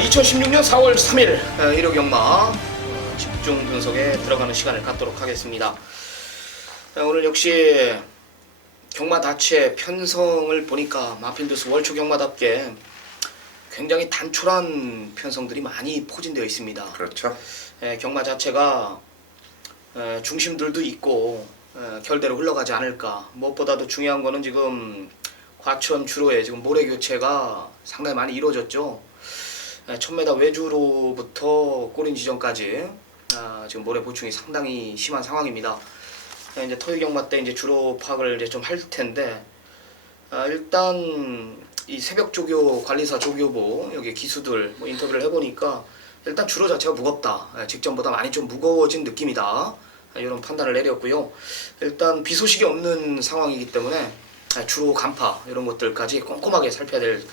2016년 4월 3일 일요경마 집중 분석에 들어가는 시간을 갖도록 하겠습니다. 오늘 역시 경마 다체 편성을 보니까 마필드스 월초 경마답게 굉장히 단촐한 편성들이 많이 포진되어 있습니다. 그렇죠. 경마 자체가 중심들도 있고 결대로 흘러가지 않을까. 무엇보다도 중요한 거는 지금 과천 주로에 지금 모래 교체가 상당히 많이 이루어졌죠. 1000m 외주로부터 꼬린 지점까지 지금 모래 보충이 상당히 심한 상황입니다. 이제 토요 경마 때 이제 주로 파악을 이제 좀 할 텐데 일단 이 새벽 조교 관리사 조교보 여기 기수들 뭐 인터뷰를 해보니까 일단 주로 자체가 무겁다. 직전보다 많이 좀 무거워진 느낌이다. 이런 판단을 내렸고요. 일단 비 소식이 없는 상황이기 때문에 주로 간파 이런 것들까지 꼼꼼하게 살펴야 될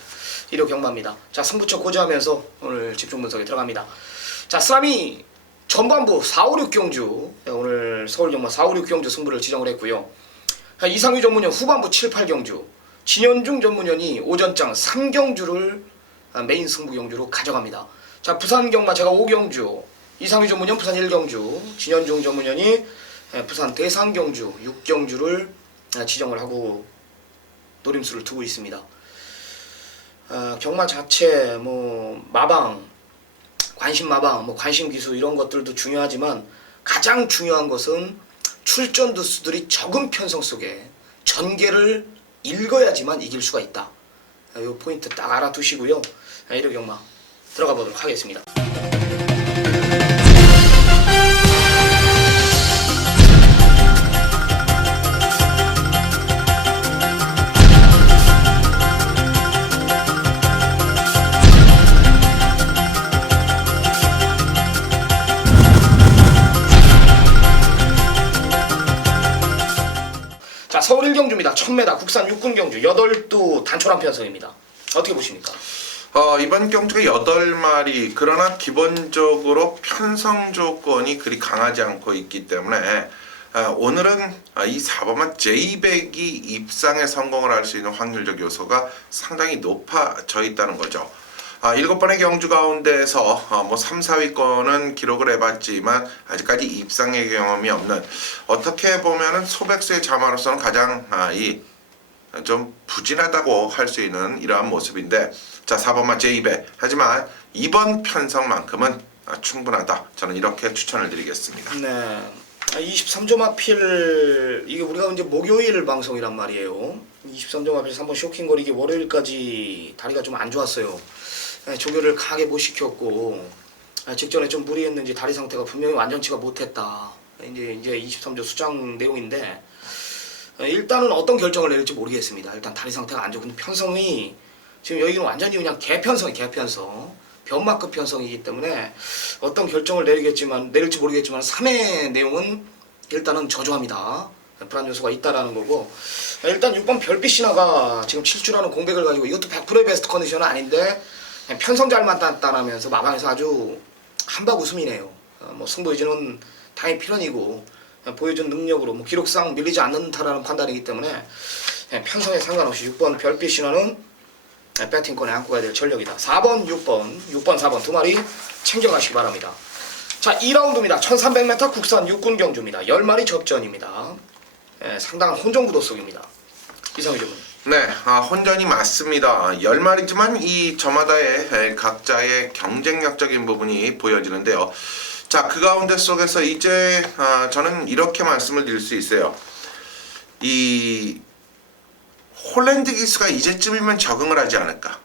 일요 경마입니다. 자, 승부처 고지하면서 오늘 집중 분석에 들어갑니다. 자, 쓰라미 전반부 4, 5, 6 경주 오늘 서울 경마 4, 5, 6 경주 승부를 지정을 했고요. 이상규 전문연 후반부 7, 8 경주, 진현중 전문연이 오전장 3경주를 메인 승부 경주로 가져갑니다. 자, 부산 경마 제가 5경주, 이상규 전문연 부산 1경주, 진현중 전문연이 부산 대상 경주 6경주를 지정을 하고 노림수를 두고 있습니다. 경마 자체 뭐 마방, 관심 마방, 뭐 관심 기수 이런 것들도 중요하지만 가장 중요한 것은 출전 두수들이 적은 편성 속에 전개를 읽어야지만 이길 수가 있다. 이 포인트 딱 알아두시고요. 일요 경마 들어가 보도록 하겠습니다. 서울 1경주입니다. 1000m 국산 6군 경주 8두 단촐한 편성입니다. 어떻게 보십니까? 이번 경주가 8마리, 그러나 기본적으로 편성 조건이 그리 강하지 않고 있기 때문에 오늘은 이 4번만 J100이 입상에 성공을 할 수 있는 확률적 요소가 상당히 높아져 있다는 거죠. 7번의 경주 가운데에서 뭐 3, 4위권은 기록을 해봤지만 아직까지 입상의 경험이 없는, 어떻게 보면은 소백수의 자마로서는 가장 좀 부진하다고 할 수 있는 이러한 모습인데, 자, 4번마 J100, 하지만 이번 편성만큼은 충분하다, 저는 이렇게 추천을 드리겠습니다. 네, 23점 하필 이게 우리가 이제 목요일 방송이란 말이에요. 23점 하필 3번 쇼킹거리 이게 월요일까지 다리가 좀 안 좋았어요. 조교를 강하게 못 시켰고 직전에 좀 무리했는지 다리 상태가 분명히 완전치가 못했다. 이제 23조 수장 내용인데 일단은 어떤 결정을 내릴지 모르겠습니다. 일단 다리 상태가 안 좋고, 근데 편성이 지금 여기는 완전히 그냥 개편성 변마급 편성이기 때문에 어떤 결정을 내릴지 모르겠지만 3회 내용은 일단은 저조합니다. 불안 요소가 있다라는 거고, 일단 6번 별빛 신화가 지금 7주라는 공백을 가지고 이것도 100%의 베스트 컨디션은 아닌데 편성 잘 맞다라면서 마방에서 아주 한박 웃음이네요. 뭐 승부 의지는 당연히 필연이고 보여준 능력으로 뭐 기록상 밀리지 않는다라는 판단이기 때문에 편성에 상관없이 6번 별빛 신화는 배팅권에 안고 가야 될 전력이다. 4번, 6번, 4번 두 마리 챙겨가시기 바랍니다. 자, 2라운드입니다. 1300m 국산 6군 경주입니다. 10마리 접전입니다. 상당한 혼전 구도 속입니다. 이상규 전문의. 네, 혼전이 맞습니다. 10마리지만 이 저마다의 각자의 경쟁력적인 부분이 보여지는데요. 자, 그 가운데 속에서 이제 저는 이렇게 말씀을 드릴 수 있어요. 이 홀랜드 기수가 이제쯤이면 적응을 하지 않을까.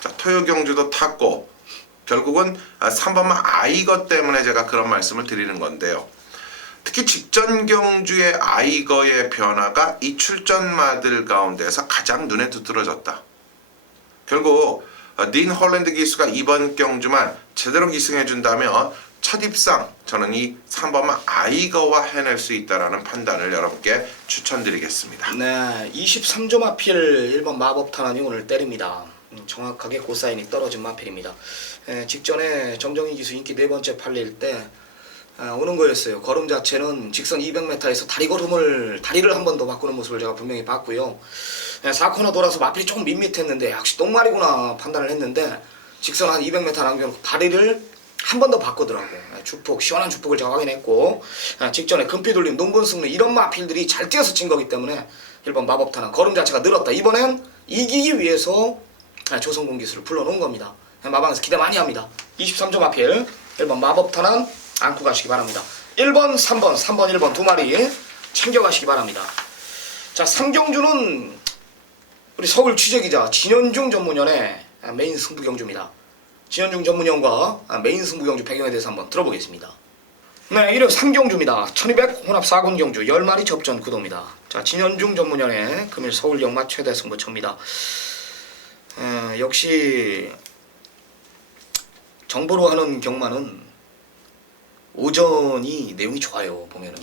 자, 토요 경주도 탔고 결국은 3번만 아이거 때문에 제가 그런 말씀을 드리는 건데요. 특히 직전 경주의 아이거의 변화가 이 출전마들 가운데서 가장 눈에 두드러졌다. 결국 닌 홀랜드 기수가 이번 경주만 제대로 기승해준다면 첫 입상, 저는 이 3번만 아이거와 해낼 수 있다라는 판단을 여러분께 추천드리겠습니다. 네, 23점 마필 1번 마법탄환이 오늘 때립니다. 정확하게 고사인이 떨어진 마필입니다. 직전에 정정희 기수 인기 4번째 팔릴 때 오는 거였어요. 걸음 자체는 직선 200m에서 다리를 한 번 더 바꾸는 모습을 제가 분명히 봤고요. 4코너 돌아서 마필이 조금 밋밋했는데 역시 똥말이구나 판단을 했는데 직선 한 200m 남겨놓고 다리를 한 번 더 바꾸더라고. 주폭, 시원한 주폭을 제가 확인했고, 직전에 금피 돌림, 농군 승리 이런 마필들이 잘 뛰어서 친 거기 때문에 1번 마법탄환 걸음 자체가 늘었다. 이번엔 이기기 위해서 조성군 기술을 불러놓은 겁니다. 마방에서 기대 많이 합니다. 23조 마필 1번 마법탄환 안고 가시기 바랍니다. 1번, 3번, 1번 두 마리 챙겨가시기 바랍니다. 자, 삼경주는 우리 서울 취재기자 진현중 전문위원의 메인 승부경주입니다. 진현중 전문위원과 메인 승부경주 배경에 대해서 한번 들어보겠습니다. 네, 이름 3경주입니다. 1200 혼합 4군 경주 10마리 접전 구도입니다. 자, 진현중 전문위원의 금일 서울 경마 최대 승부처입니다. 역시 정보로 하는 경마는 오전이 내용이 좋아요. 보면은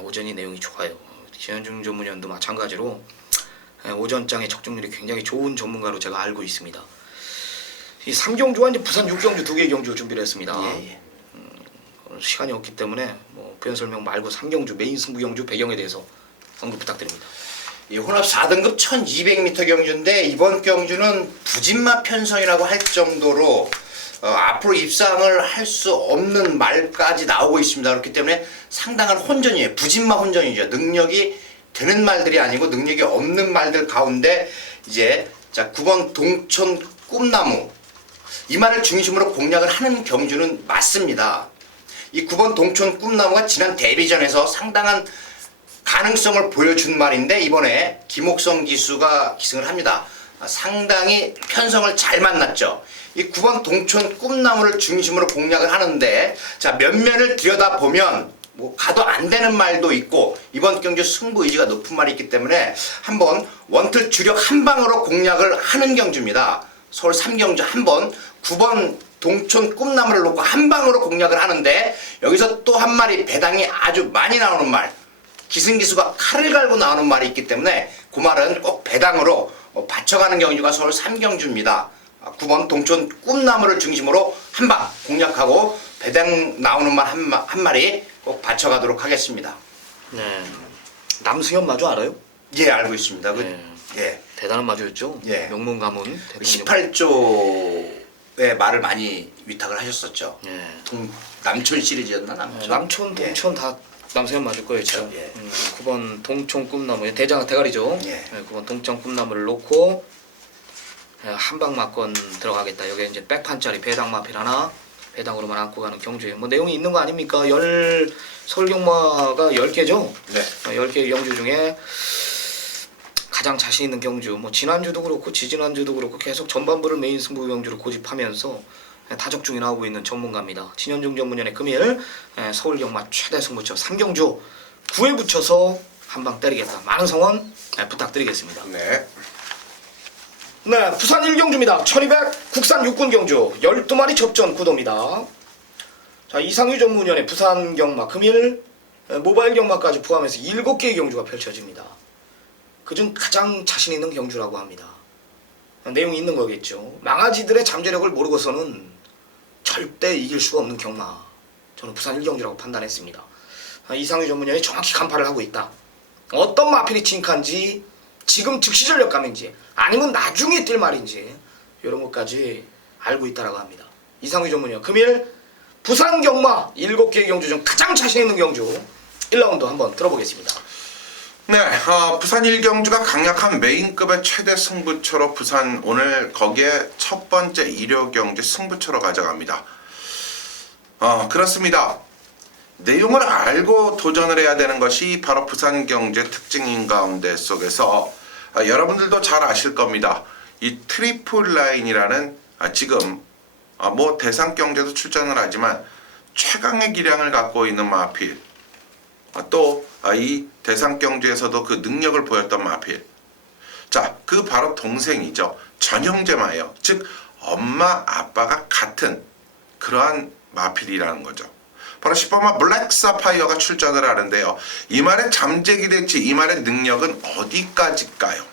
오전이 내용이 좋아요. 진현중 전문위원도 마찬가지로 오전장의 적중률이 굉장히 좋은 전문가로 제가 알고 있습니다. 이 3경주와 이제 부산 6경주 두 개의 경주 준비를 했습니다. 오늘 시간이 없기 때문에 뭐 부연 설명 말고 3경주 메인 승부 경주 배경에 대해서 언급 부탁드립니다. 이 혼합 4등급 1200m 경주인데 이번 경주는 부진마 편성이라고 할 정도로 앞으로 입상을 할 수 없는 말까지 나오고 있습니다. 그렇기 때문에 상당한 혼전이에요. 부진마 혼전이죠. 능력이 되는 말들이 아니고 능력이 없는 말들 가운데 이제 자 9번 동천 꿈나무 이 말을 중심으로 공략을 하는 경주는 맞습니다. 이 9번 동천 꿈나무가 지난 데뷔전에서 상당한 가능성을 보여준 말인데 이번에 김옥성 기수가 기승을 합니다. 상당히 편성을 잘 만났죠. 이 9번 동천 꿈나무를 중심으로 공략을 하는데 자 면면을 들여다보면 뭐 가도 안 되는 말도 있고 이번 경주 승부 의지가 높은 말이 있기 때문에 한번 원틀 주력 한 방으로 공략을 하는 경주입니다. 서울 3경주 한번 9번 동천 꿈나무를 놓고 한 방으로 공략을 하는데 여기서 또 한 마리 배당이 아주 많이 나오는 말 기승기수가 칼을 갈고 나오는 말이 있기 때문에 그 말은 꼭 배당으로 받쳐가는 경주가 서울 3경주입니다. 9번 동천 꿈나무를 중심으로 한 방 공략하고 배당 나오는 말 한 마리 꼭 받쳐가도록 하겠습니다. 네, 남승현 마주 알아요? 예, 알고 있습니다. 예. 대단한 마주였죠. 예. 명문 가문 18조의 말을 많이 위탁을 하셨었죠. 예. 남촌 시리즈였나 남촌? 남촌, 동촌 다 남승현 맞을 거예요. 그렇죠. 예. 9번 동촌 꿈나무 대가리죠. 예. 9번 동촌 꿈나무를 놓고 한방 맞건 들어가겠다. 여기 이제 백판짜리 배당 마필 하나 배당으로만 안고 가는 경주예요. 뭐 내용이 있는 거 아닙니까? 서울 경마가 10개죠. 네. 10개 경주 중에 가장 자신 있는 경주, 뭐 지난주도 그렇고 지지난주도 그렇고 계속 전반부를 메인 승부 경주로 고집하면서 다적중이 나오고 있는 전문가입니다. 진현중 전문위원의 금일 서울 경마 최대 승부처 3경주 9회 붙여서 한 방 때리겠다. 많은 성원 부탁드리겠습니다. 네. 네, 부산 1경주입니다. 1200 국산 6군 경주 12마리 접전 구도입니다. 자, 이상유 전문위원의 부산 경마 금일 모바일 경마까지 포함해서 7개의 경주가 펼쳐집니다. 그중 가장 자신 있는 경주라고 합니다. 내용이 있는 거겠죠. 망아지들의 잠재력을 모르고서는 절대 이길 수가 없는 경마. 저는 부산 1경주라고 판단했습니다. 이상유 전문위원이 정확히 간파를 하고 있다. 어떤 마필이 징크한지 지금 즉시 전력감인지 아니면 나중에 뛸 말인지 이런 것까지 알고 있다라고 합니다. 이상유 전문위원 금일 부산 경마 7개의 경주 중 가장 자신 있는 경주 1라운드 한번 들어보겠습니다. 네, 부산 1경주가 강력한 메인급의 최대 승부처로 부산 오늘 거기에 첫 번째 일요 경주 승부처로 가져갑니다. 그렇습니다. 내용을 알고 도전을 해야 되는 것이 바로 부산 경주의 특징인 가운데 속에서 여러분들도 잘 아실 겁니다. 이 트리플 라인이라는 지금 뭐 대상 경주에도 출전을 하지만 최강의 기량을 갖고 있는 마필 또 이 대상 경주에서도 그 능력을 보였던 마필 자, 그 바로 동생이죠. 전형제마예요. 즉 엄마 아빠가 같은 그러한 마필이라는 거죠. 바로 10번마 블랙 사파이어가 출전을 하는데요. 이 말의 잠재기 될지 이 말의 능력은 어디까지일까요?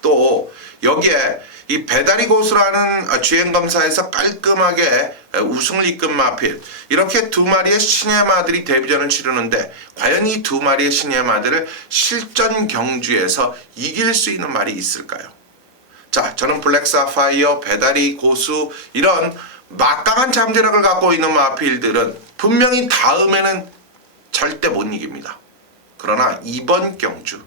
또 여기에 이 배다리 고수라는 주행검사에서 깔끔하게 우승을 이끈 마필 이렇게 두 마리의 신의 마들이 데뷔전을 치르는데 과연 이 두 마리의 신의 마들을 실전 경주에서 이길 수 있는 말이 있을까요? 자, 저는 블랙 사파이어, 배다리 고수 이런 막강한 잠재력을 갖고 있는 마필들은 분명히 다음에는 절대 못 이깁니다. 그러나 이번 경주,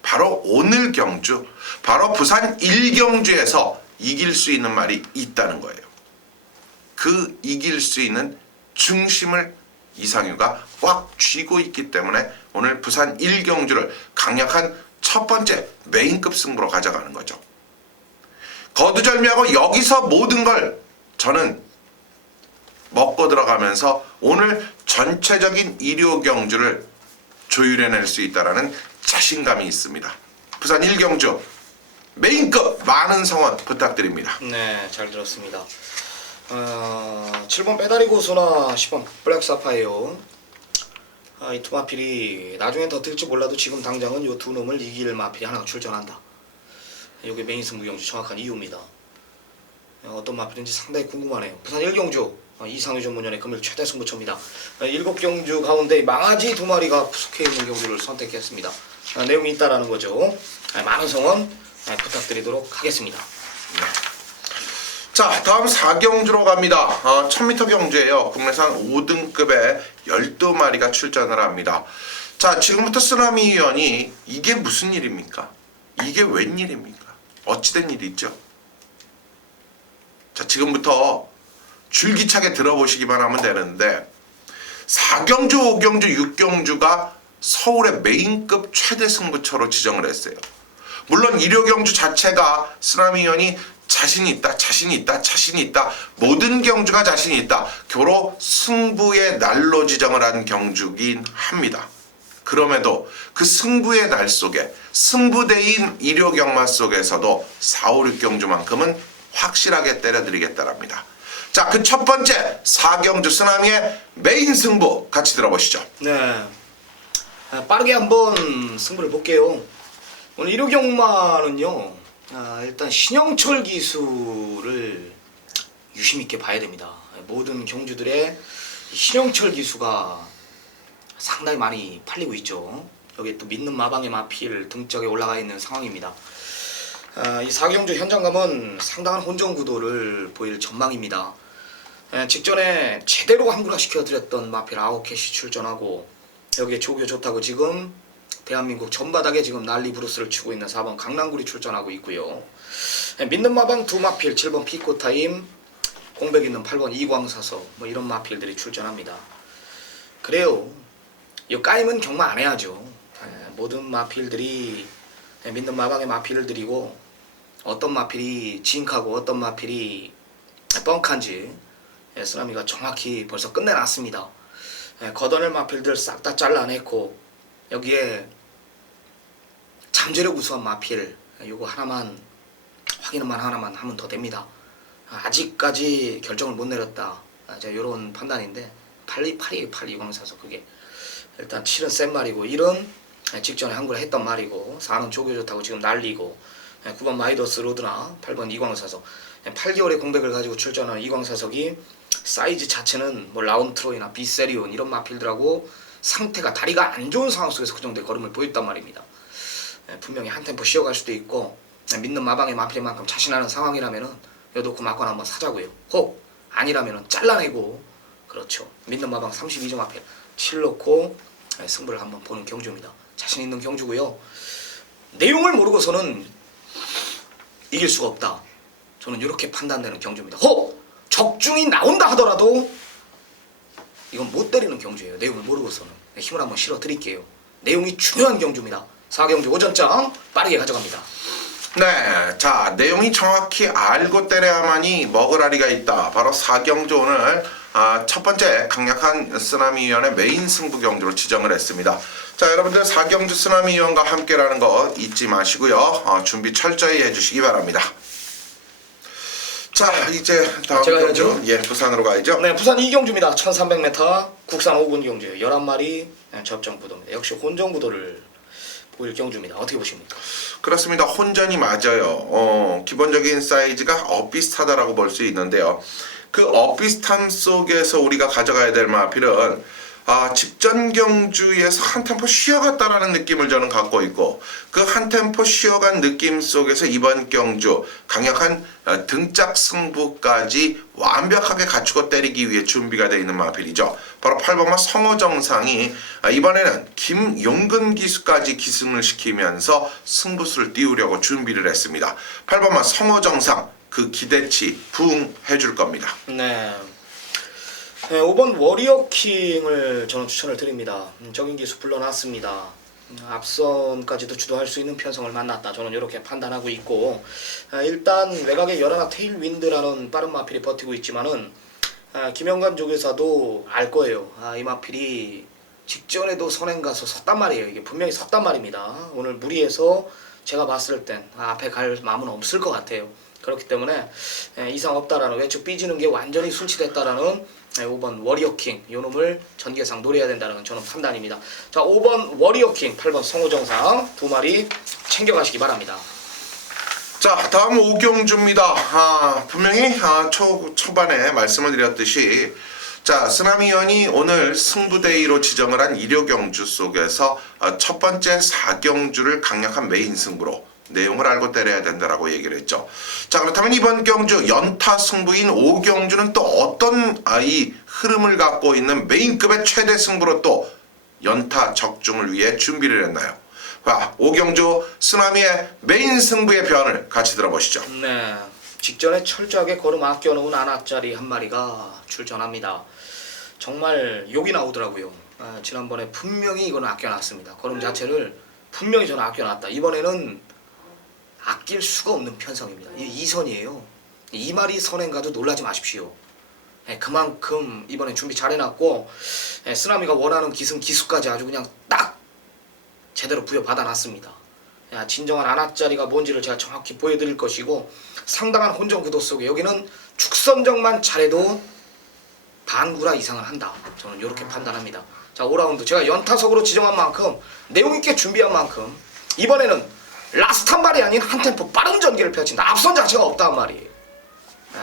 바로 오늘 경주, 바로 부산 1경주에서 이길 수 있는 말이 있다는 거예요. 그 이길 수 있는 중심을 이상유가 꽉 쥐고 있기 때문에 오늘 부산 1경주를 강력한 첫 번째 메인급 승부로 가져가는 거죠. 거두절미하고 여기서 모든 걸 저는 먹고 들어가면서 오늘 전체적인 1호 경주를 조율해낼 수 있다는 자신감이 있습니다. 부산 1경주 메인급 많은 성원 부탁드립니다. 네, 잘 들었습니다. 7번 배다리 고수나 10번 블랙 사파이어, 이 두 마필이 나중엔 더 뜰지 몰라도 지금 당장은 이 두 놈을 이길 마필이 하나가 출전한다. 이게 메인 승부 경주 정확한 이유입니다. 어떤 마필인지 상당히 궁금하네요. 부산 1경주 이상유 전문위원회 금일 최대 승부처입니다. 7경주 가운데 망아지 2마리가 속해 있는 경주를 선택했습니다. 내용이 있다라는 거죠. 많은 성원 부탁드리도록 하겠습니다. 자, 다음 4경주로 갑니다. 1000m 경주예요. 국내산 5등급에 12마리가 출전을 합니다. 자, 지금부터 쓰나미 위원이 이게 무슨 일입니까? 이게 웬일입니까? 어찌된 일이죠? 자, 지금부터 줄기차게 들어보시기만 하면 되는데 4경주, 5경주, 6경주가 서울의 메인급 최대 승부처로 지정을 했어요. 물론 1호 경주 자체가 쓰나미 위원이 자신이 있다. 모든 경주가 자신이 있다. 교로 승부의 날로 지정을 한 경주긴 합니다. 그럼에도 그 승부의 날 속에 승부대인 1호 경마 속에서도 4, 5, 6경주만큼은 확실하게 때려드리겠다랍니다. 자, 그 첫 번째 4경주 쓰나미의 메인 승부 같이 들어보시죠. 네, 빠르게 한번 승부를 볼게요. 오늘 1호 경마는요, 일단 신영철 기수를 유심 있게 봐야 됩니다. 모든 경주들의 신영철 기수가 상당히 많이 팔리고 있죠. 여기 또 믿는 마방의 마필 등짝에 올라가 있는 상황입니다. 이 4경주 현장감은 상당한 혼전 구도를 보일 전망입니다. 직전에 제대로 한국화 시켜드렸던 마필 9캣이 출전하고 여기에 조교 좋다고 지금 대한민국 전바닥에 지금 난리 브루스를 치고 있는 4번 강남구리 출전하고 있고요. 믿는 마방 2마필 7번 피코타임, 공백 있는 8번 이광사서 뭐 이런 마필들이 출전합니다. 그래요. 이 까임은 경마 안 해야죠. 모든 마필들이 믿는 마방의 마필을 드리고 어떤 마필이 징크하고 어떤 마필이 뻥칸지 쓰나미가 정확히 벌써 끝내놨습니다. 걷어낼 마필들 싹 다 잘라냈고 여기에 잠재력 우수한 마필 요거 하나만 확인만 하나만 하면 더 됩니다. 아직까지 결정을 못 내렸다. 제가 요런 판단인데 8 이광사서 그게 일단 7은 센 말이고 1은 직전에 한국을 했던 말이고 4는 조교 좋다고 지금 날리고 9번 마이더스 로드나 8번 이광사석 8개월의 공백을 가지고 출전하는 이광사석이 사이즈 자체는 뭐 라운트로이나 비세리온 이런 마필들하고 상태가 다리가 안 좋은 상황 속에서 그 정도의 걸음을 보였단 말입니다. 분명히 한 템포 쉬어갈 수도 있고 믿는 마방의 마필인 만큼 자신하는 상황이라면은 여기 놓고 맞거나 한번 사자고요. 혹 아니라면은 잘라내고 그렇죠. 믿는 마방 32점 마필 7 놓고 승부를 한번 보는 경주입니다. 자신 있는 경주고요. 내용을 모르고서는 이길 수가 없다. 저는 이렇게 판단되는 경주입니다. 혹 적중이 나온다 하더라도 이건 못 때리는 경주예요. 내용을 모르고서는. 힘을 한번 실어 드릴게요. 내용이 중요한 경주입니다. 4경주 오전장 빠르게 가져갑니다. 네, 자, 내용이 정확히 알고 때려야만이 먹을 아리가 있다. 바로 4경주 오늘 첫 번째 강력한 쓰나미 위원의 메인 승부 경주로 지정을 했습니다. 자, 여러분들 4경주 쓰나미 위원과 함께라는 거 잊지 마시고요. 준비 철저히 해주시기 바랍니다. 자, 이제 다음 경주, 부산으로 가야죠. 네, 부산 2경주입니다. 1300m 국산 5군 경주 11마리 접전 구도입니다. 역시 혼전 구도를 보일 경주입니다. 어떻게 보십니까? 그렇습니다. 혼전이 맞아요. 기본적인 사이즈가 엇비슷하다라고 볼 수 있는데요. 그 엇비슷함 속에서 우리가 가져가야 될 마필은 직전 경주에서 한 템포 쉬어갔다라는 느낌을 저는 갖고 있고 그 한 템포 쉬어간 느낌 속에서 이번 경주 강력한 등짝 승부까지 완벽하게 갖추고 때리기 위해 준비가 되어 있는 마필이죠. 바로 8번마 성호정상이 이번에는 김용근 기수까지 기승을 시키면서 승부수를 띄우려고 준비를 했습니다. 8번마 성호정상 그 기대치 부응해 줄 겁니다. 네. 네, 5번 워리어킹을 저는 추천을 드립니다. 적인 기수 불러놨습니다. 앞선까지도 주도할 수 있는 편성을 만났다. 저는 이렇게 판단하고 있고 일단 외곽에 열하나 테일윈드라는 빠른 마필이 버티고 있지만은 김영관 조교사도 알 거예요. 이 마필이 직전에도 선행 가서 섰단 말이에요. 이게 분명히 섰단 말입니다. 오늘 무리해서 제가 봤을 땐 앞에 갈 마음은 없을 것 같아요. 그렇기 때문에 이상 없다라는 외측 삐지는 게 완전히 순치됐다라는 5번 워리어킹 요놈을 전개상 노려야 된다는 저는 판단입니다. 자 5번 워리어킹 8번 성호정상 두 마리 챙겨가시기 바랍니다. 자 다음 오경주입니다. 분명히 초반에 말씀을 드렸듯이 자 쓰나미연이 오늘 승부대의로 지정을 한 1호경주 속에서 첫 번째 4경주를 강력한 메인 승부로 내용을 알고 때려야 된다라고 얘기를 했죠. 자 그렇다면 이번 경주 연타 승부인 5경주는 또 어떤 이 흐름을 갖고 있는 메인급의 최대 승부로 또 연타 적중을 위해 준비를 했나요? 자 5경주 쓰나미의 메인 승부의 변을 같이 들어보시죠. 네, 직전에 철저하게 걸음 아껴놓은 아나짜리 한 마리가 출전합니다. 정말 욕이 나오더라고요. 지난번에 분명히 이거는 아껴놨습니다. 걸음 자체를 분명히 저는 아껴놨다. 이번에는 아낄 수가 없는 편성입니다. 이 2선이에요. 이 마리 선행 가도 놀라지 마십시오. 그만큼 이번에 준비 잘 해놨고 쓰나미가 원하는 기승 기수까지 아주 그냥 딱 제대로 부여받아 놨습니다. 진정한 아나짜리가 뭔지를 제가 정확히 보여드릴 것이고 상당한 혼전 구도 속에 여기는 축선정만 잘해도 반구라 이상을 한다. 저는 이렇게 판단합니다. 자 5라운드 제가 연타석으로 지정한 만큼 내용있게 준비한 만큼 이번에는 라스트 한 발이 아닌 한 템포 빠른 전개를 펼친다. 앞선 자체가 없단 말이에요.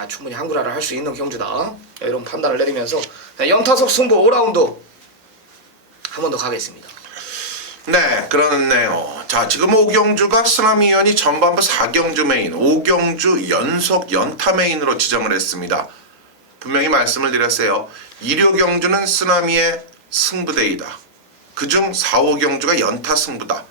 충분히 한구라를 할 수 있는 경주다. 이런 판단을 내리면서 연타석 승부 5라운드 한 번 더 가겠습니다. 네, 그렇네요. 자, 지금 5경주가 쓰나미연이 전반부 4경주 메인, 5경주 연속 연타 메인으로 지정을 했습니다. 분명히 말씀을 드렸어요. 1호경주는 쓰나미의 승부대이다. 그중 4, 5경주가 연타 승부다.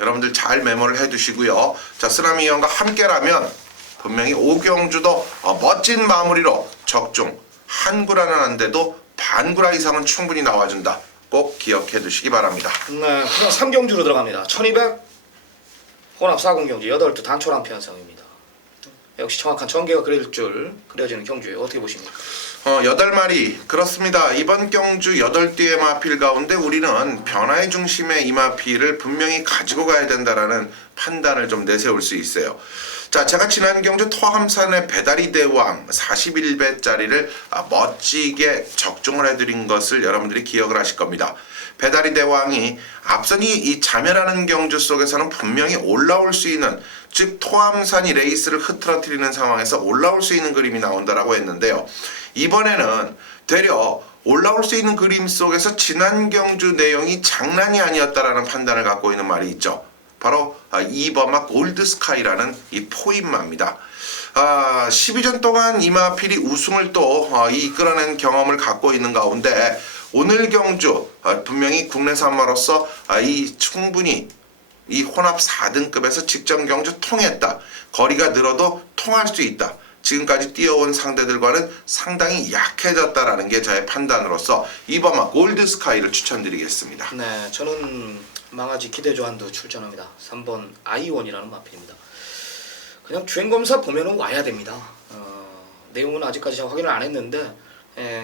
여러분들 잘 메모를 해두시고요. 자, 쓰나미연과 함께라면 분명히 5경주도 멋진 마무리로 적중. 한구라는 안 돼도 반구라 이상은 충분히 나와준다. 꼭 기억해 두시기 바랍니다. 네, 그럼 3경주로 들어갑니다. 1200 혼합 4공경주 8두 단촐한 편성입니다. 역시 정확한 전개가 그려지는 경주예요. 어떻게 보십니까? 8마리 그렇습니다. 이번 경주 8띠의 마필 가운데 우리는 변화의 중심의 이 마필을 분명히 가지고 가야 된다라는 판단을 좀 내세울 수 있어요. 자, 제가 지난 경주 토함산의 배다리 대왕 41배짜리를 멋지게 적중을 해드린 것을 여러분들이 기억을 하실 겁니다. 배다리 대왕이 앞선이 이 자멸하는 경주 속에서는 분명히 올라올 수 있는, 즉 토함산이 레이스를 흐트러뜨리는 상황에서 올라올 수 있는 그림이 나온다라고 했는데요. 이번에는 되려 올라올 수 있는 그림 속에서 지난 경주 내용이 장난이 아니었다라는 판단을 갖고 있는 말이 있죠. 바로 2번마 골드스카이라는 이 포인마입니다. 12전 동안 이 마필이 우승을 또 이끌어낸 경험을 갖고 있는 가운데 오늘 경주 분명히 국내산 한마로서 이 충분히 이 혼합 4등급에서 직전 경주 통했다. 거리가 늘어도 통할 수 있다. 지금까지 뛰어온 상대들과는 상당히 약해졌다라는 게 저의 판단으로서 2번마 골드스카이를 추천드리겠습니다. 네, 저는 망아지 기대조 한두 출전합니다. 3번 아이원이라는 마필입니다. 그냥 주행검사 보면은 와야 됩니다. 내용은 아직까지 제가 확인을 안 했는데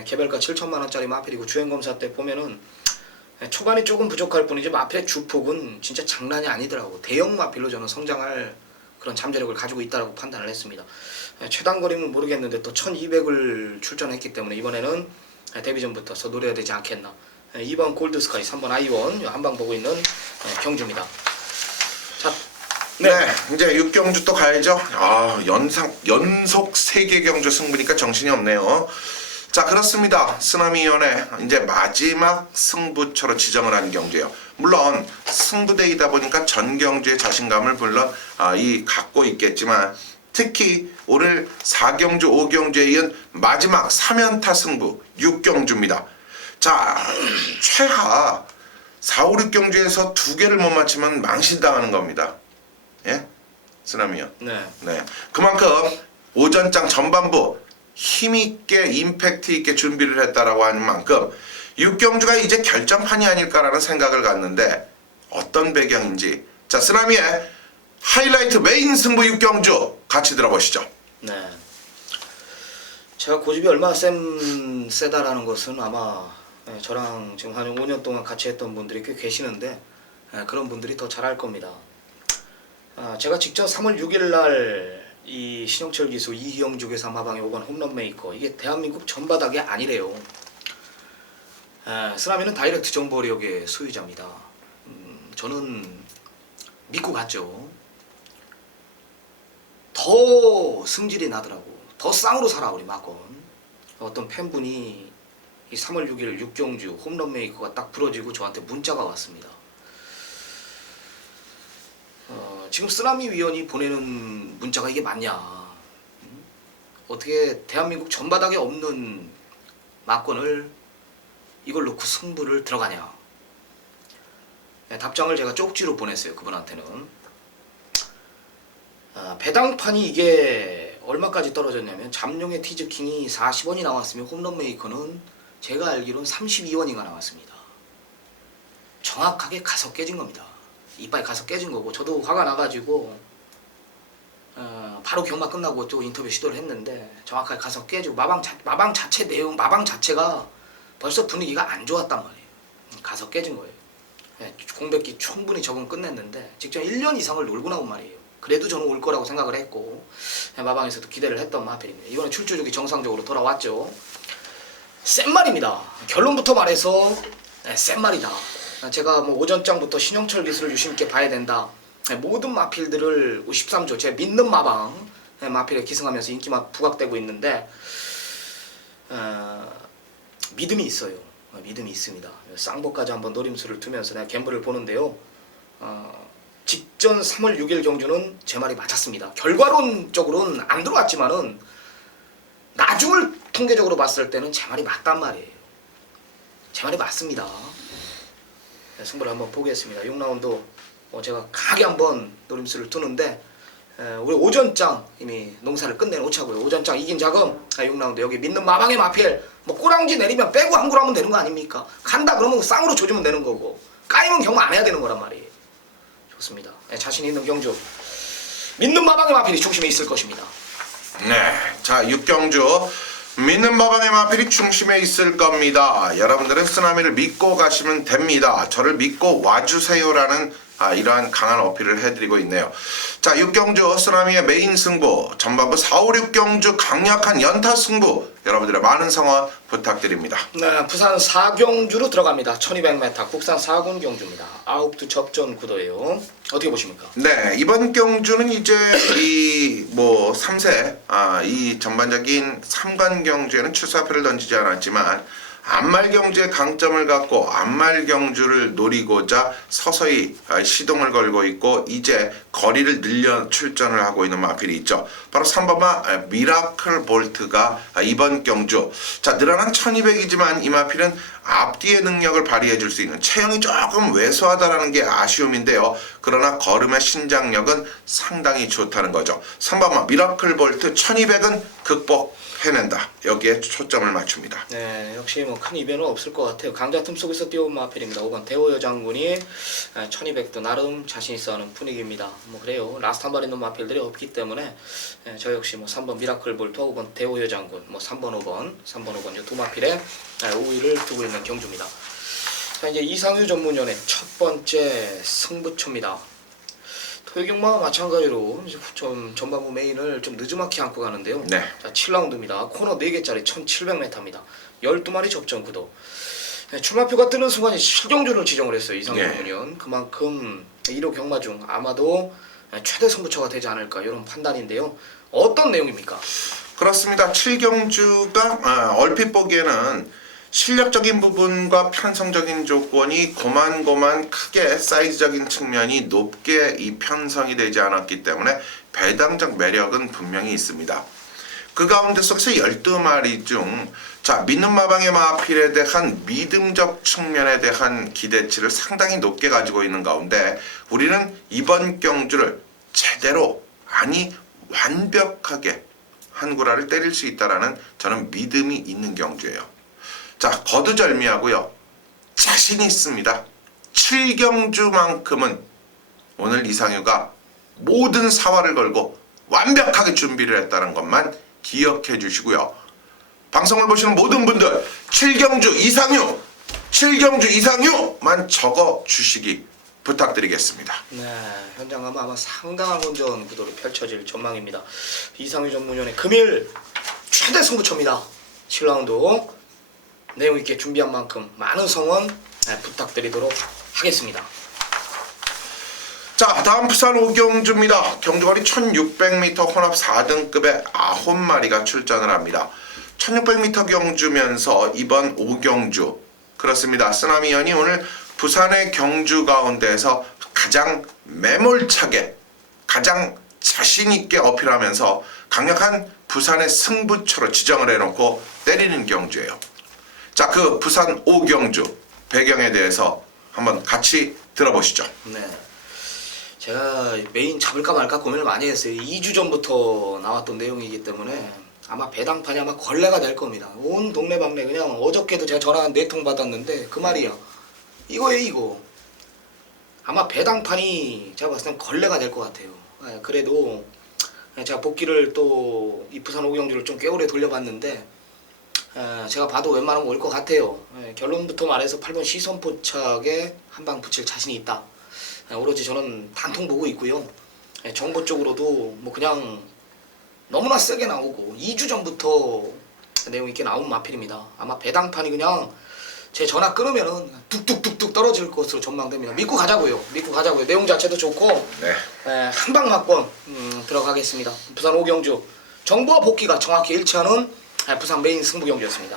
개별가 7천만원짜리 마필이고 주행검사 때 보면은 초반이 조금 부족할 뿐이지 마필의 주폭은 진짜 장난이 아니더라고. 대형 마필로 저는 성장할 그런 잠재력을 가지고 있다고 판단을 했습니다. 최단거리는 모르겠는데 또 1200을 출전했기 때문에 이번에는 데뷔전부터 노려야 되지 않겠나. 2번 골드스카이, 3번 아이원 한방 보고 있는 경주입니다. 자, 네, 이제 6경주 또 가야죠. 연속 3개 경주 승부니까 정신이 없네요. 자, 그렇습니다. 쓰나미위원회 이제 마지막 승부처로 지정을 하는 경주예요. 물론 승부대이다 보니까 전 경주의 자신감을 물론 갖고 있겠지만 특히 오늘 4경주, 5경주에 이은 마지막 3연타 승부 6경주입니다. 자, 최하 4, 5, 6경주에서 2개를 못 맞히면 망신당하는 겁니다. 예? 쓰나미요. 네. 네. 그만큼 오전장 전반부 힘있게 임팩트 있게 준비를 했다라고 하는 만큼 6경주가 이제 결정판이 아닐까라는 생각을 갖는데 어떤 배경인지 자, 쓰나미의 하이라이트 메인 승부 6경주 같이 들어보시죠. 네. 제가 고집이 얼마나 세다라는 것은 아마 저랑 지금 한 5년 동안 같이 했던 분들이 꽤 계시는데 그런 분들이 더 잘 알 겁니다. 제가 직접 3월 6일 날 이 신영철 기수 이경주 계사 마방에 5번 홈런 메이커 이게 대한민국 전바닥이 아니래요. 쓰나미는 다이렉트 정보력의 소유자입니다. 저는 믿고 갔죠. 더 승질이 나더라고. 더 쌍으로 살아 우리 마건. 어떤 팬분이 이 3월 6일 6경주 홈런 메이커가 딱 부러지고 저한테 문자가 왔습니다. 지금 쓰나미 위원이 보내는 문자가 이게 맞냐? 어떻게 대한민국 전바닥에 없는 막건을 이걸 놓고 승부를 들어가냐? 답장을 제가 쪽지로 보냈어요. 그분한테는. 배당판이 이게 얼마까지 떨어졌냐면 잠룡의 티즈킹이 40원이 나왔으면 홈런 메이커는 제가 알기로는 32원인가 나왔습니다. 정확하게 가서 깨진 겁니다. 이빨 가서 깨진 거고 저도 화가 나가지고 바로 경마 끝나고 또 인터뷰 시도를 했는데 정확하게 가서 깨지고 마방 자체 내용 마방 자체가 벌써 분위기가 안 좋았단 말이에요. 가서 깨진 거예요. 공백기 충분히 적응 끝냈는데 직접 1년 이상을 놀고 나온 말이에요. 그래도 저는 올 거라고 생각을 했고 마방에서도 기대를 했던 마필입니다. 이번에 출조족이 정상적으로 돌아왔죠. 센 말입니다. 결론부터 말해서 센 말이다. 제가 뭐 오전장부터 신영철 기수를 유심있게 봐야 된다. 모든 마필들을 13조 제 믿는 마방 마필에 기승하면서 인기만 부각되고 있는데 믿음이 있어요. 믿음이 있습니다. 쌍보까지 한번 노림수를 두면서 내가 갬블을 보는데요. 직전 3월 6일 경주는 제 말이 맞았습니다. 결과론적으로는 안 들어왔지만은 나중을 통계적으로 봤을 때는 제 말이 맞단 말이에요. 제 말이 맞습니다. 승부를 한번 보겠습니다. 6라운드 제가 강하게 한번 노림수를 두는데 우리 오전장 이미 농사를 끝내놓자고요. 오전장 이긴 자금 6라운드 여기 믿는 마방의 마필 뭐 꼬랑지 내리면 빼고 한 골 하면 되는 거 아닙니까? 간다 그러면 쌍으로 조지면 되는 거고 까이면 경마 안 해야 되는 거란 말이에요. 좋습니다. 자신 있는 경주 믿는 마방의 마필이 중심에 있을 것입니다. 네, 자 6경주 믿는 마방의 마필이 중심에 있을 겁니다. 여러분들은 쓰나미를 믿고 가시면 됩니다. 저를 믿고 와주세요라는 이러한 강한 어필을 해드리고 있네요. 자 6경주 쓰나미의 메인 승부 전반부 4, 5, 6경주 강력한 연타 승부 여러분들의 많은 성원 부탁드립니다. 네, 부산 4경주로 들어갑니다. 1200m 국산 4군 경주입니다. 9두 접전 구도예요. 어떻게 보십니까? 네, 이번 경주는 이제 이 3세 이 전반적인 3관 경주에는 출사표를 던지지 않았지만 암말 경주의 강점을 갖고 암말 경주를 노리고자 서서히 시동을 걸고 있고 이제 거리를 늘려 출전을 하고 있는 마필이 있죠. 바로 3번마 미라클 볼트가 이번 경주 자 늘어난 1200이지만 이 마필은 앞뒤의 능력을 발휘해 줄 수 있는 체형이 조금 왜소하다라는 게 아쉬움인데요. 그러나 걸음의 신장력은 상당히 좋다는 거죠. 3번마 미라클 볼트 1200은 극복해낸다. 여기에 초점을 맞춥니다. 네, 역시 뭐 큰 이변은 없을 것 같아요. 강자 틈 속에서 뛰어온 마필입니다. 5번 대호여 장군이 1200도 나름 자신 있어 하는 분위기입니다. 뭐 그래요. 라스트 한 발 있는 마필들이 없기 때문에 저 역시 3번 미라클 볼트, 5번 대호여 장군, 3번 5번 이 두 마필에 5위를 두고 있는 경주입니다. 자, 이제 이상유 전문위원의 첫 번째 승부처입니다. 토요경마와 마찬가지로 이제 좀 전반부 메인을 좀 느지막이 안고 가는데요. 네. 자, 7라운드입니다. 코너 4개짜리 1700m입니다. 12마리 접전 구도. 네, 출마표가 뜨는 순간 실경주를 지정을 했어요. 이상유 전문위원. 그만큼 1호 경마 중 아마도 최대 승부처가 되지 않을까 이런 판단인데요. 어떤 내용입니까? 그렇습니다. 7경주가 얼핏 보기에는 실력적인 부분과 편성적인 조건이 고만고만 크게 사이즈적인 측면이 높게 이 편성이 되지 않았기 때문에 배당적 매력은 분명히 있습니다. 그 가운데 속에서 12마리 중 믿는 마방의 마필에 대한 믿음적 측면에 대한 기대치를 상당히 높게 가지고 있는 가운데 우리는 이번 경주를 제대로 완벽하게 한 구라를 때릴 수 있다라는 저는 믿음이 있는 경주예요. 거두절미하고요. 자신 있습니다. 7경주만큼은 오늘 이상유가 모든 사활을 걸고 완벽하게 준비를 했다는 것만 기억해 주시고요. 방송을 보시는 모든 분들 7경주 이상유만 적어 주시기 부탁드리겠습니다. 네, 현장 가면 아마 상당한 혼전 구도로 펼쳐질 전망입니다. 이상유 전문위원의 금일 최대 승부처입니다. 7라운드 내용 있게 준비한 만큼 많은 성원 부탁드리도록 하겠습니다. 다음 부산 5경주입니다. 경주거리 1600m 혼합 4등급에 9마리가 출전을 합니다. 1600m 경주면서 이번 5경주 그렇습니다. 쓰나미연이 오늘 부산의 경주 가운데에서 가장 매몰차게 가장 자신있게 어필하면서 강력한 부산의 승부처로 지정을 해놓고 때리는 경주예요. 그 부산 5경주 배경에 대해서 한번 같이 들어보시죠. 네, 제가 메인 잡을까 말까 고민을 많이 했어요. 2주 전부터 나왔던 내용이기 때문에 아마 배당판이 아마 걸레가 될 겁니다. 온 동네방네 그냥 어저께도 제가 전화 한 4통 받았는데 그 말이야. 이거예요 이거. 아마 배당판이 제가 봤을 땐 걸레가 될 것 같아요. 그래도 제가 복귀를 또 이 부산 5경주를 좀 꽤 오래 돌려봤는데 제가 봐도 웬만하면 올 것 같아요. 결론부터 말해서 8번 시선포착에 한 방 붙일 자신이 있다. 오로지 저는 단통 보고 있고요. 정보 쪽으로도 뭐 그냥 너무나 세게 나오고 2주 전부터 내용 있게 나온 마필입니다. 아마 배당판이 그냥 제 전화 끊으면은 뚝뚝뚝뚝 떨어질 것으로 전망됩니다. 믿고 가자고요. 내용 자체도 좋고 한 방 맞권 들어가겠습니다. 부산 5경주 정보와 복귀가 정확히 일치하는 부산 메인 승부 경주였습니다.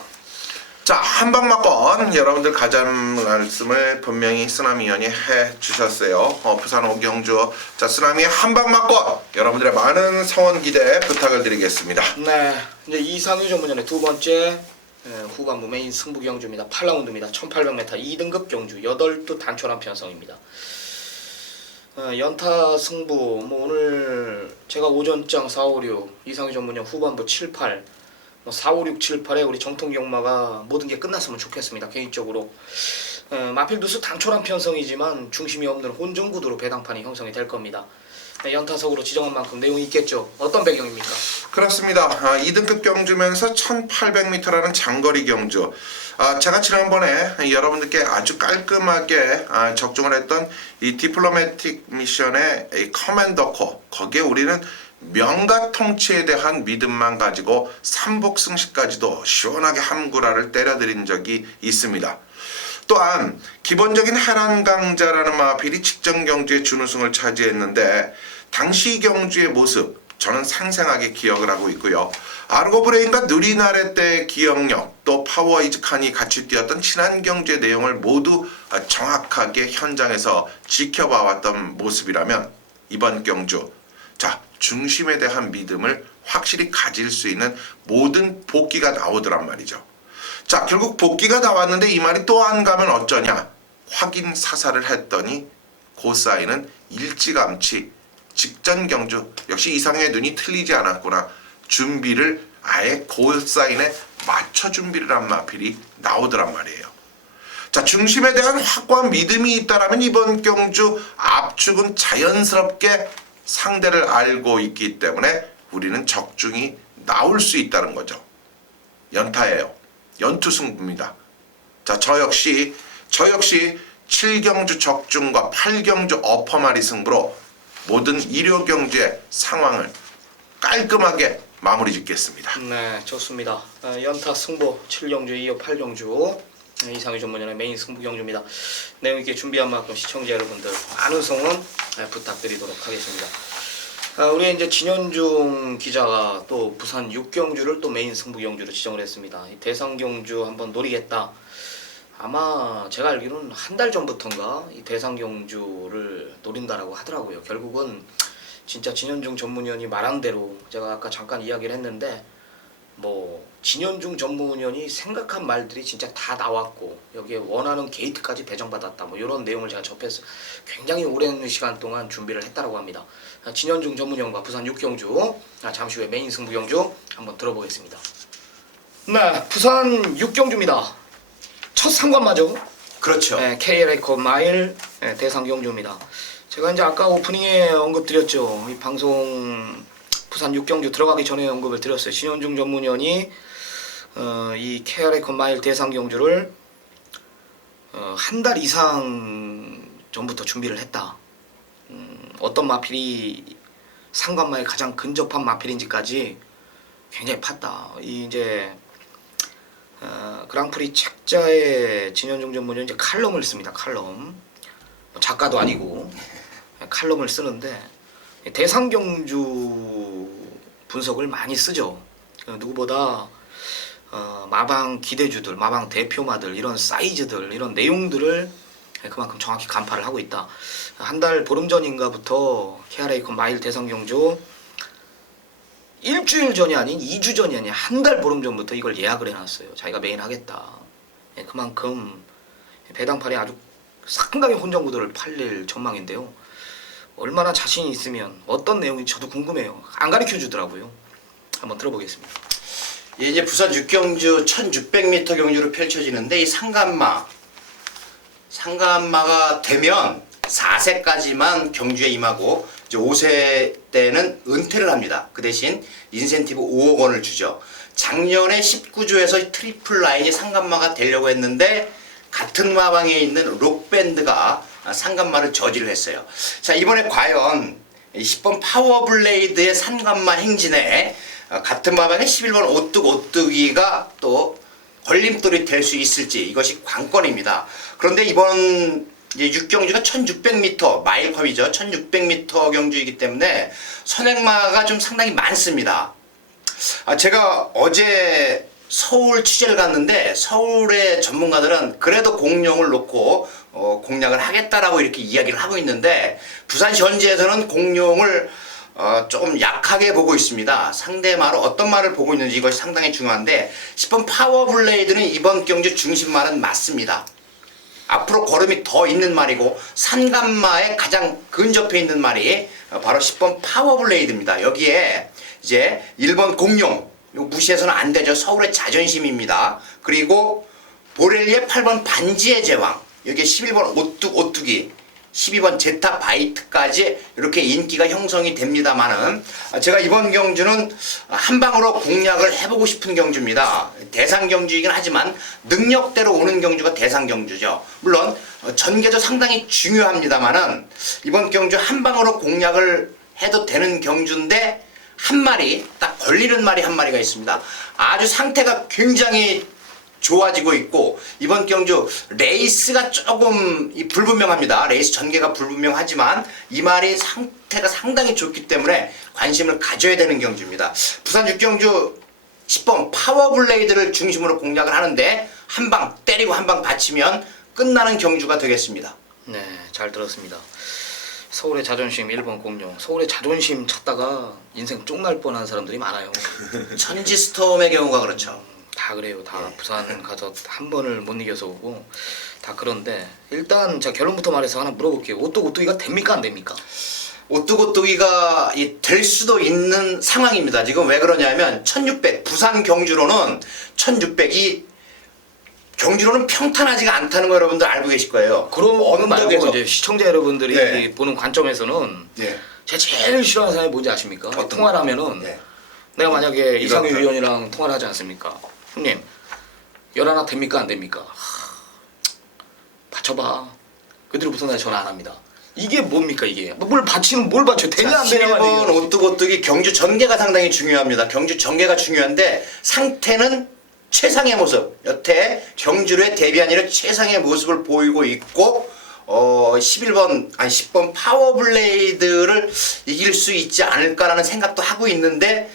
한방 맞건 여러분들 가장 말씀을 분명히 쓰나미연이 해주셨어요. 부산 5경주 쓰나미의 한방 맞건 여러분들의 많은 성원 기대 부탁을 드리겠습니다. 네, 이제 이상유 전문위원의 두 번째 후반부 메인 승부 경주입니다. 8라운드입니다. 1800m 2등급 경주 8두 단촐한 편성입니다. 연타 승부 뭐 오늘 제가 오전장 4, 5, 6 이상유 전문위원 후반부 7, 8 4, 5, 6, 7, 8에 우리 정통 경마가 모든 게 끝났으면 좋겠습니다. 개인적으로 마필 두수 단촐한 편성이지만 중심이 없는 혼전 구도로 배당판이 형성이 될 겁니다. 연타석으로 지정한 만큼 내용이 있겠죠. 어떤 배경입니까? 그렇습니다. 2등급 경주면서 1800m라는 장거리 경주. 제가 지난번에 여러분들께 아주 깔끔하게 적중을 했던 이 디플로매틱 미션의 이 커맨더 코 거기에 우리는 명가 통치에 대한 믿음만 가지고 삼복승시까지도 시원하게 함구라를 때려드린 적이 있습니다. 또한 기본적인 해란강자라는 마필이 직전 경주의 준우승을 차지했는데 당시 경주의 모습 저는 생생하게 기억을 하고 있고요. 아르고브레인과 누리나레 때의 기억력 또 파워이즈칸이 같이 뛰었던 지난 경주의 내용을 모두 정확하게 현장에서 지켜봐왔던 모습이라면 이번 경주 중심에 대한 믿음을 확실히 가질 수 있는 모든 복귀가 나오더란 말이죠. 결국 복귀가 나왔는데 이 말이 또 안 가면 어쩌냐 확인 사살을 했더니 그 사인은 일찌감치 직전 경주 역시 이상의 눈이 틀리지 않았구나 준비를 아예 그 사인에 맞춰 준비를 한 마필이 나오더란 말이에요. 중심에 대한 확고한 믿음이 있다라면 이번 경주 압축은 자연스럽게 상대를 알고 있기 때문에 우리는 적중이 나올 수 있다는 거죠. 연타예요. 연투승부입니다. 저 역시 7경주 적중과 8경주 어퍼마리 승부로 모든 일요 경주의 상황을 깔끔하게 마무리 짓겠습니다. 네, 좋습니다. 연타 승부 7경주 이어 8경주 이상유 전문위원의 메인 승부 경주입니다. 내용 있게 준비한 만큼 시청자 여러분들 많은 성원 부탁드리도록 하겠습니다. 우리 이제 진현중 기자가 또 부산 6경주를 또 메인 승부 경주로 지정을 했습니다. 이 대상 경주 한번 노리겠다. 아마 제가 알기로는 한 달 전부터인가 이 대상 경주를 노린다라고 하더라고요. 결국은 진짜 진현중 전문위원이 말한 대로 제가 아까 잠깐 이야기를 했는데 뭐 진현중 전문위원이 생각한 말들이 진짜 다 나왔고 여기에 원하는 게이트까지 배정받았다 뭐 이런 내용을 제가 접해서 굉장히 오랜 시간 동안 준비를 했다라고 합니다. 진현중 전문위원과 부산 6경주 잠시 후에 메인 승부 경주 한번 들어보겠습니다. 네, 부산 6경주입니다. 첫 상관마죠. 그렇죠. 네, KLA 마일 대상 경주입니다. 제가 이제 아까 오프닝에 언급드렸죠. 이 방송 부산 6경주 들어가기 전에 언급을 드렸어요. 진현중 전문위원이 이 KLA 마일 대상 경주를 한 달 이상 전부터 준비를 했다. 어떤 마필이 상관마에 가장 근접한 마필인지까지 굉장히 팠다. 이 이제 그랑프리 책자에 진현중 전문위원 이제 칼럼을 씁니다. 칼럼. 작가도 아니고 칼럼을 쓰는데 대상 경주 분석을 많이 쓰죠. 누구보다 마방 기대주들, 마방 대표마들 이런 사이즈들, 이런 내용들을 그만큼 정확히 간파를 하고 있다. 한 달 보름 전인가부터 KRA 마일 대상 경주 일주일 전이 아닌 2주 전이 아닌 한 달 보름 전부터 이걸 예약을 해놨어요. 자기가 메인 하겠다. 그만큼 배당팔이 아주 상당히 혼전구도를 팔릴 전망인데요. 얼마나 자신이 있으면 어떤 내용인지 저도 궁금해요. 안 가르쳐 주더라고요. 한번 들어보겠습니다. 이제 부산 6경주 1600m 경주로 펼쳐지는데 이 상간마가 되면 4세까지만 경주에 임하고 이제 5세 때는 은퇴를 합니다. 그 대신 인센티브 5억 원을 주죠. 작년에 19주에서 트리플 라인이 상간마가 되려고 했는데 같은 마방에 있는 록밴드가 상간마를 저지를 했어요. 자, 이번에 과연 10번 파워블레이드의 상간마 행진에 같은 마방에 11번 오뚜기가 또 걸림돌이 될 수 있을지 이것이 관건입니다. 그런데 이번 6경주가 1600m 마일컵이죠. 1600m 경주이기 때문에 선행마가 좀 상당히 많습니다. 제가 어제 서울 취재를 갔는데 서울의 전문가들은 그래도 공룡을 놓고 공략을 하겠다라고 이렇게 이야기를 하고 있는데 부산시 현지에서는 공룡을 좀 약하게 보고 있습니다. 상대마로 어떤 말을 보고 있는지 이것이 상당히 중요한데 10번 파워블레이드는 이번 경주 중심말은 맞습니다. 앞으로 걸음이 더 있는 말이고 산간마에 가장 근접해 있는 말이 바로 10번 파워블레이드입니다. 여기에 이제 1번 공룡 이거 무시해서는 안 되죠. 서울의 자존심입니다. 그리고 보렐리의 8번 반지의 제왕 여기에 11번 오뚜기 12번 제타 바이트까지 이렇게 인기가 형성이 됩니다만은 제가 이번 경주는 한 방으로 공략을 해보고 싶은 경주입니다. 대상 경주이긴 하지만 능력대로 오는 경주가 대상 경주죠. 물론 전개도 상당히 중요합니다만은 이번 경주 한 방으로 공략을 해도 되는 경주인데 한 마리 딱 걸리는 말이 한 마리가 있습니다. 아주 상태가 굉장히 좋아지고 있고 이번 경주 레이스가 조금 불분명합니다. 레이스 전개가 불분명하지만 이 말이 상태가 상당히 좋기 때문에 관심을 가져야 되는 경주입니다. 부산 6경주 10번 파워블레이드를 중심으로 공략을 하는데 한 방 때리고 한 방 받치면 끝나는 경주가 되겠습니다. 네, 잘 들었습니다. 서울의 자존심 1번 공룡. 서울의 자존심 찾다가 인생 쪽날 뻔한 사람들이 많아요. 천지스톰의 경우가 그렇죠. 다 그래요. 다 부산 가서 한 번을 못 이겨서 오고 다 그런데 일단 제가 결론부터 말해서 하나 물어볼게요. 오뚜기가 됩니까 안 됩니까? 오뚜기가 될 수도 있는 상황입니다. 지금 왜 그러냐면 1600 부산 경주로는 1600이 경주로는 평탄하지가 않다는 거 여러분들 알고 계실 거예요. 그런 말고 이제 시청자 여러분들이 네. 보는 관점에서는 네. 제가 제일 싫어하는 사람이 뭔지 아십니까? 통화를 하면은 네. 내가 만약에 이상규 이렇게. 위원이랑 통화를 하지 않습니까? 형님 열 하나 됩니까 안 됩니까? 받쳐봐. 그들부터 나 전화 안 합니다. 이게 뭡니까 이게? 뭘 받치는 뭘 받쳐? 되냐 안 되냐? 11번 오뚜기 경주 전개가 상당히 중요합니다. 경주 전개가 중요한데 상태는 최상의 모습 여태 경주에 데뷔한 이래 최상의 모습을 보이고 있고 11번 아니 10번 파워블레이드를 이길 수 있지 않을까라는 생각도 하고 있는데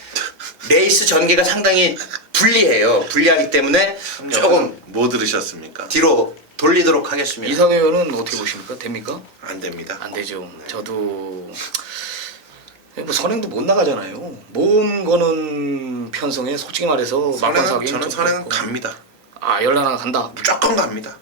레이스 전개가 상당히 불리하기 때문에 조금 뭐 들으셨습니까? 뒤로 돌리도록 하겠습니다. 이상해 의원은 어떻게 보십니까? 됩니까? 안 됩니다. 안 되죠. 저도 뭐 선행도 못 나가잖아요. 몸 거는 편성에 솔직히 말해서 막판사기 저는 선행은 갑니다. 아 열나나 간다. 무조건 갑니다.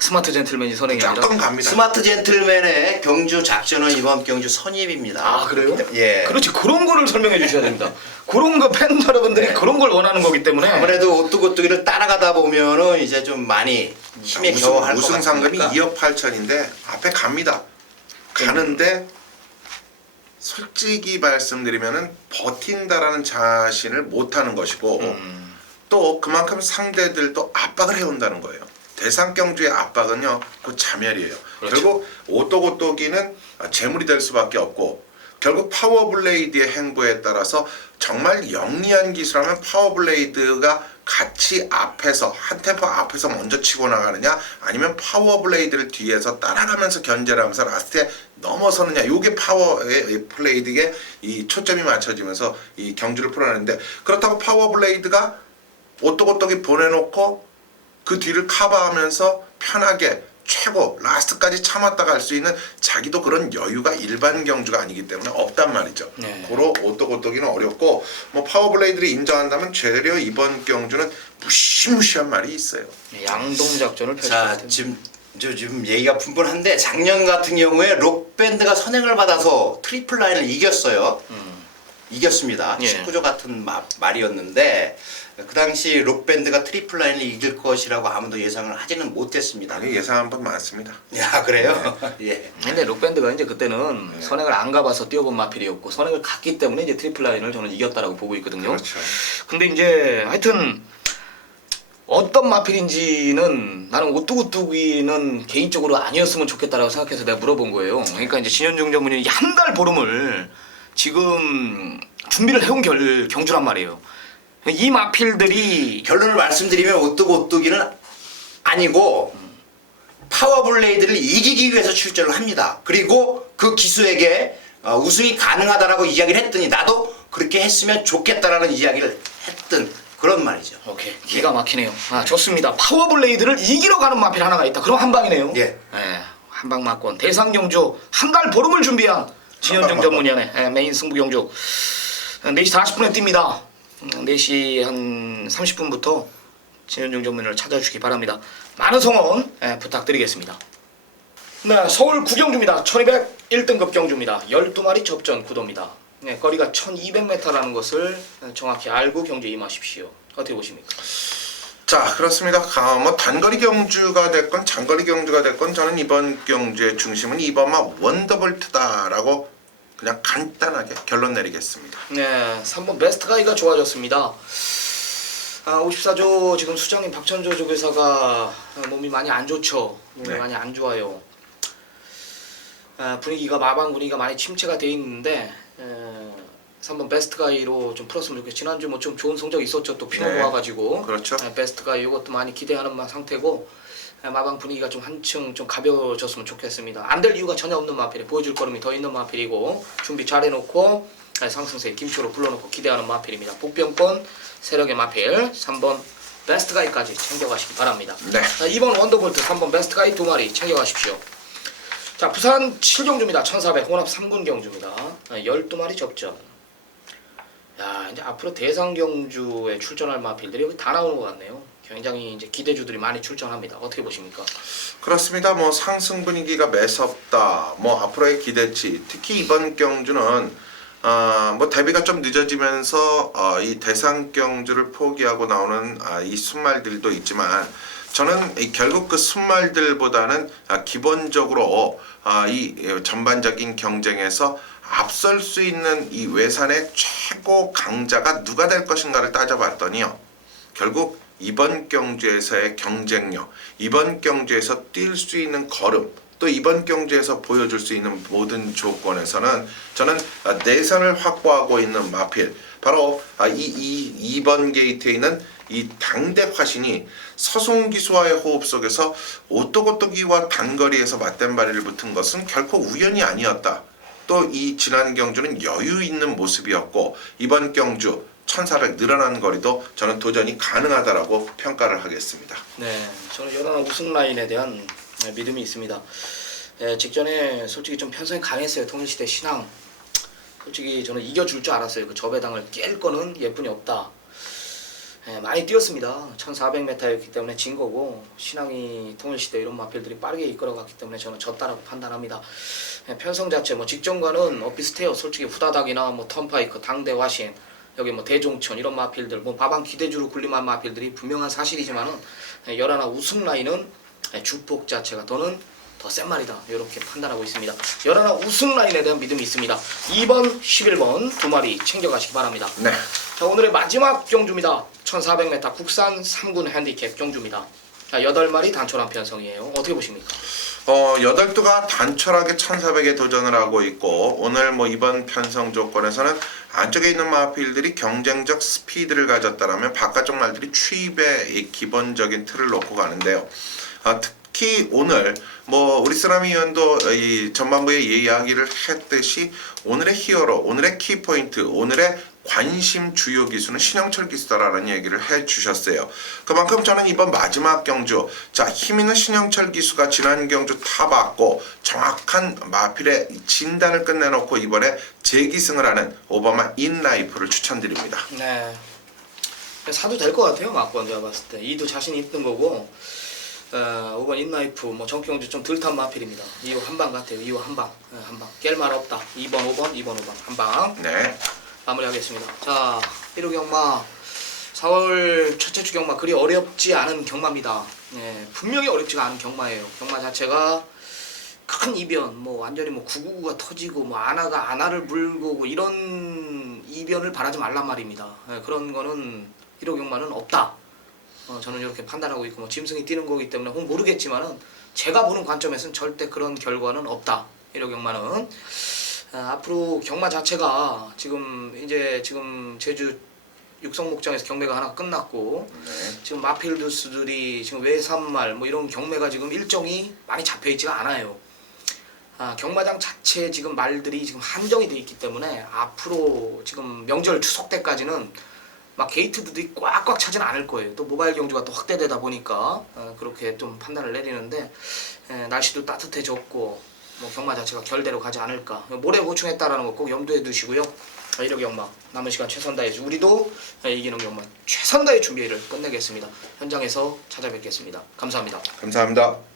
스마트 젠틀맨이 선행이 아니라. 무조건 갑니다. 스마트 젠틀맨의 경주 작전은 이번 경주 선입입니다. 아 그래요? 예. 그렇지 그런 거를 설명해 주셔야 됩니다. 그런 거 팬 여러분들이 네. 그런 걸 원하는 거기 때문에 아무래도 오뚜고뚜기를 따라가다 보면은 이제 좀 많이 힘에 겨워할 것 우승 상금이 같으니까. 2억 8천인데 앞에 갑니다. 가는데 솔직히 말씀드리면은 버틴다라는 자신을 못하는 것이고 또 그만큼 상대들도 압박을 해온다는 거예요. 대상 경주의 압박은요, 그 자멸이에요. 그렇죠. 결국 오또고또기는 재물이 될 수밖에 없고 결국 파워블레이드의 행보에 따라서 정말 영리한 기술하면 파워블레이드가 같이 앞에서 한 템포 앞에서 먼저 치고 나가느냐 아니면 파워블레이드를 뒤에서 따라가면서 견제를 하면서 라스트에 넘어서느냐 요게 파워블레이드에 이 초점이 맞춰지면서 이 경주를 풀어내는데 그렇다고 파워블레이드가 오또고또기 보내놓고 그 뒤를 커버하면서 편하게 최고 라스트까지 참았다 갈 수 있는 자기도 그런 여유가 일반 경주가 아니기 때문에 없단 말이죠. 네. 고로 오또고또기는 어렵고 뭐 파워블레이드를 인정한다면 되려 이번 경주는 무시무시한 말이 있어요. 양동 작전을 펼칠 것 자 같아요. 지금 얘기가 분분한데 작년 같은 경우에 록밴드가 선행을 받아서 트리플 라인을 이겼어요. 이겼습니다. 예. 식구조 같은 말이었는데 그 당시 록밴드가 트리플 라인을 이길 것이라고 아무도 예상을 하지는 못했습니다. 아니 예상한 번 많습니다. 야 그래요? 예. 근데 록밴드가 이제 그때는 선행을 안 가봐서 뛰어본 마필이었고 선행을 갔기 때문에 이제 트리플 라인을 저는 이겼다라고 보고 있거든요. 그렇죠. 근데 이제 하여튼 어떤 마필인지는 나는 오뚜구뚜기는 개인적으로 아니었으면 좋겠다라고 생각해서 내가 물어본 거예요. 그러니까 이제 진현중 전문인이 한 달 보름을 지금 준비를 해온 경주란 말이에요. 이 마필들이 결론을 말씀드리면 오뚜기는 아니고 파워블레이드를 이기기 위해서 출전을 합니다. 그리고 그 기수에게 우승이 가능하다라고 이야기를 했더니 나도 그렇게 했으면 좋겠다라는 이야기를 했던 그런 말이죠. 오케이 기가 막히네요. 아 좋습니다. 파워블레이드를 이기러 가는 마필 하나가 있다. 그럼 한 방이네요. 예. 한방 맞건 대상 경주 한 달 보름을 준비한 진현중 전문위원회 메인 승부 경주 4시 40분에 뜁니다. 4시 한 30분부터 진현중 전문위원을 찾아주시기 바랍니다. 많은 성원 부탁드리겠습니다. 네, 서울 구경주입니다. 1201등급 경주입니다. 12마리 접전 구도입니다. 네, 거리가 1200m라는 것을 정확히 알고 경주에 임하십시오. 어떻게 보십니까? 자 그렇습니다. 뭐 단거리 경주가 됐건 장거리 경주가 됐건 저는 이번 경주의 중심은 이번만 원더볼트다라고 그냥 간단하게 결론 내리겠습니다. 네, 3번 베스트가이가 좋아졌습니다. 54조 지금 수장님 박천조 조교사가 몸이 많이 안 좋죠. 몸이 네. 많이 안 좋아요. 분위기가 마방 분위기가 많이 침체가 돼 있는데 3번 베스트가이로 좀 풀었으면 좋겠어요. 지난주 뭐 좀 좋은 성적 있었죠. 또 피노 네. 모아가지고 그렇죠. 베스트가이 이것도 많이 기대하는 상태고 마방 분위기가 좀 한층 좀 가벼워졌으면 좋겠습니다. 안 될 이유가 전혀 없는 마필이 보여줄 거름이 더 있는 마필이고 준비 잘 해놓고 상승세 김초로 불러놓고 기대하는 마필입니다. 복병권 세력의 마필 3번 베스트가이까지 챙겨가시기 바랍니다. 네. 자, 2번 원더볼트 3번 베스트가이 2마리 챙겨가십시오. 자 부산 7경주입니다. 1400 혼합 3군 경주입니다. 12마리 접전. 야 이제 앞으로 대상 경주에 출전할 마필들이 여기 다 나오는 것 같네요. 굉장히 이제 기대주들이 많이 출전합니다. 어떻게 보십니까? 그렇습니다. 뭐 상승 분위기가 매섭다. 뭐 앞으로의 기대치. 특히 이번 경주는 뭐 데뷔가 좀 늦어지면서 이 대상 경주를 포기하고 나오는 이 순말들도 있지만 저는 결국 그 순말들보다는 기본적으로 이 전반적인 경쟁에서 앞설 수 있는 이 외산의 최고 강자가 누가 될 것인가를 따져봤더니요. 결국 이번 경주에서의 경쟁력, 이번 경주에서 뛸 수 있는 걸음, 또 이번 경주에서 보여줄 수 있는 모든 조건에서는 저는 내선을 확보하고 있는 마필, 바로 이 2번 게이트에 있는 이 당대 화신이 서송기수와의 호흡 속에서 오똑오똑이와 단거리에서 맞댄바리를 붙은 것은 결코 우연이 아니었다. 또 이 지난 경주는 여유 있는 모습이었고 이번 경주 1400 늘어난 거리도 저는 도전이 가능하다라고 평가를 하겠습니다. 네, 저는 여러나 우승 라인에 대한 믿음이 있습니다. 직전에 솔직히 좀 편성이 강했어요. 통일시대 신앙. 솔직히 저는 이겨줄 줄 알았어요. 그 저배당을 깰 거는 예쁜이 없다. 많이 뛰었습니다. 1400m였기 때문에 진 거고 신앙이 통일시대 이런 마필들이 빠르게 이끌어갔기 때문에 저는 졌다라고 판단합니다. 편성 자체 뭐 직전과는 비슷해요. 솔직히 후다닥이나 뭐 턴파이크, 당대 화신, 여기 뭐 대종천 이런 마필들, 뭐 바방 기대주로 군림한 마필들이 분명한 사실이지만은 열하나 우승 라인은 주폭 자체가 더는 더 센 말이다. 이렇게 판단하고 있습니다. 열하나 우승 라인에 대한 믿음이 있습니다. 2번, 11번 두 마리 챙겨가시기 바랍니다. 네. 자, 오늘의 마지막 경주입니다. 1400m 국산 3군 핸디캡 경주입니다. 자, 8마리 단촐한 편성이에요. 어떻게 보십니까? 8두가 단촐하게 1400에 도전을 하고 있고 오늘 뭐 이번 편성 조건에서는 안쪽에 있는 마필들이 경쟁적 스피드를 가졌다라면 바깥쪽 말들이 추입의 기본적인 틀을 놓고 가는데요. 특히 오늘 뭐 우리 쓰라미 위원도 이 전반부에 이야기를 했듯이 오늘의 히어로, 오늘의 키포인트, 오늘의 관심 주요 기수는 신영철 기수다라는 얘기를 해주셨어요. 그만큼 저는 이번 마지막 경주, 자 힘있는 신영철 기수가 지난 경주 다 받고 정확한 마필의 진단을 끝내놓고 이번에 재기승을 하는 오바마 인라이프를 추천드립니다. 네. 사도 될 것 같아요. 막번 제가 봤을 때. 2도 자신이 있던 거고 5번 인라이프 뭐 정경주 좀 덜 탄 마필입니다. 2호 한방 같아요. 2호 한방. 한방. 깰말 없다. 2번 5번 2번 5번 한방. 네. 마무리하겠습니다. 자, 1호 경마 4월 첫째 주 경마 그리 어렵지 않은 경마입니다. 분명히 어렵지가 않은 경마예요. 경마 자체가 큰 이변, 뭐 완전히 뭐 999가 터지고 뭐 아나가 아나를 물고 뭐 이런 이변을 바라지 말란 말입니다. 그런 거는 1호 경마는 없다. 저는 이렇게 판단하고 있고 뭐 짐승이 뛰는 거기 때문에 혹 모르겠지만은 제가 보는 관점에서는 절대 그런 결과는 없다. 1호 경마는. 앞으로 경마 자체가 지금 제주 육성 목장에서 경매가 하나 끝났고 지금 마필드스들이 지금 외산말 뭐 이런 경매가 지금 일정이 많이 잡혀 있지가 않아요. 경마장 자체 지금 말들이 지금 한정이 돼 있기 때문에 앞으로 지금 명절 추석 때까지는 막 게이트들이 꽉꽉 차진 않을 거예요. 또 모바일 경주가 또 확대되다 보니까 그렇게 좀 판단을 내리는데 날씨도 따뜻해졌고 뭐 경마 자체가 결대로 가지 않을까. 모레 보충했다라는 거 꼭 염두에 두시고요. 1호 경마 남은 시간 최선 다해서 우리도 이기는 경마 최선 다해 준비를 끝내겠습니다. 현장에서 찾아뵙겠습니다. 감사합니다. 감사합니다.